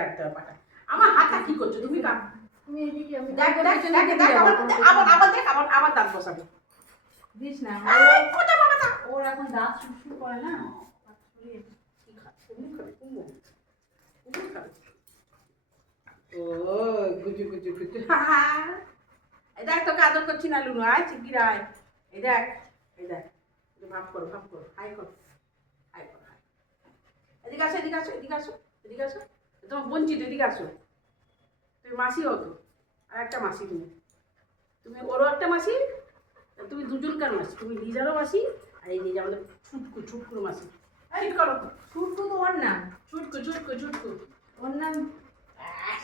Doctor পাটা। আমার হাতটা কি করছো তুমি? তুমি এদিকে আমি দেখ দেখ দেখ দেখ আবার দেখ আবার দাঁত বসাবে। দিস না। কোথা বাবা তা? ওর এখন দাঁত শুরু করে না। কি খাচ্ছে? তুমি খাবে কুমড়ো। কুমড়ো খাবে। ও গুজু গুজু গুজু। এই দেখ তোকে আদর করছি না লুনু, আয় চিকির আয়। এই দেখ এই দেখ, ভাব করো হাই করো হাই করো হাই। এদিকে আসো এদিকে আসো এদিকে আসো এদিকে আসো। তোমার বঞ্চিত, এদিকে আসো। তুমি মাসি হতো, আর একটা মাসি তুমি। তুমি ওরও একটা মাসি, তুমি দুজনকার মাসি। তুমি লিজারও মাসি, আর এই যে আমাদের ছুটকুর মাসি। ঠিক করো তো। ছুটকু তো ওর নাম। ছুটকু ওর নাম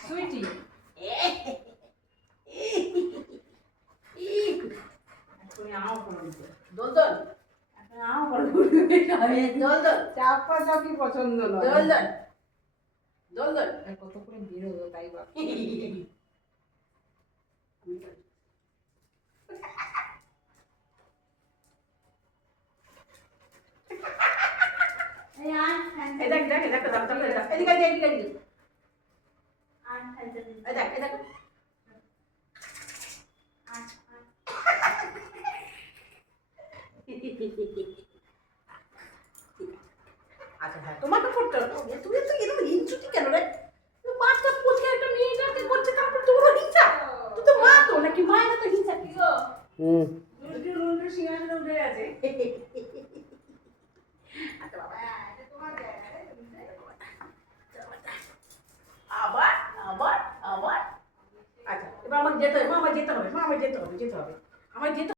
সুইটি। তুমি আও করো দোলদোল। এখন আও করবে দোলদোল চাপা চাপি পছন্দ নয়। দোলদোল দোলদোল। কত করে বিরোধ তাই বা। এই দেখ দেখ দেখ দাম দাম এদিকে এদিকে এদিকে। এই দেখ এই দেখ। আচ্ছা হ্যাঁ, তোমাকে করতে হবে। তুমি তো এরকম হিংসুটি কেন রে? মাছটা পুষে একটা মেয়েটাকে করছে, তারপর তোমার হিংসা? তুই তো মা তো নাকি? মায়ের তো হিংসা কি গো? নুনটু সিংহাসনে উঠে গেছে। আচ্ছা বাবা, এটা তোমার জায়গা রে। আবার আবার আবার। আচ্ছা এবার আমাকে যেতে হবে, যেতে হবে। আমার যেতে